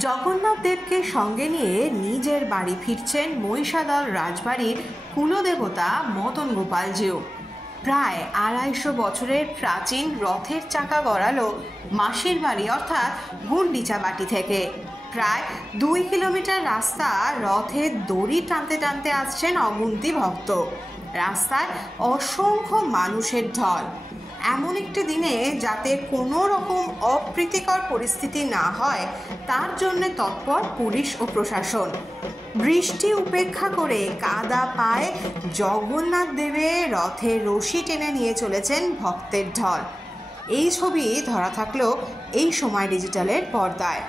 জগন্নাথ দেবকে সঙ্গে নিয়ে নিজের বাড়ি ফিরছেন মহিষাদল রাজবাড়ির কুলদেবতা মদন গোপালজিও। প্রায় 250 বছরের প্রাচীন রথের চাকা গড়ালো মাসির বাড়ি অর্থাৎ গুন্ডিচাবাটি থেকে। প্রায় 2 কিলোমিটার রাস্তা রথের দড়ি টানতে টানতে আসছেন অগুন্তি ভক্ত। রাস্তায় অসংখ্য মানুষের ঢল। এমন একটি দিনে যাতে কোনো রকম অপ্রীতিকর পরিস্থিতি না হয় তার জন্য তৎপর পুলিশ ও প্রশাসন। বৃষ্টি উপেক্ষা করে কাদা পায়ে জগন্নাথ দেবের রথের রশি টেনে নিয়ে চলেছেন ভক্তের ঢল। এই ছবি ধরা থাকলো এই সময় ডিজিটালের পর্দায়।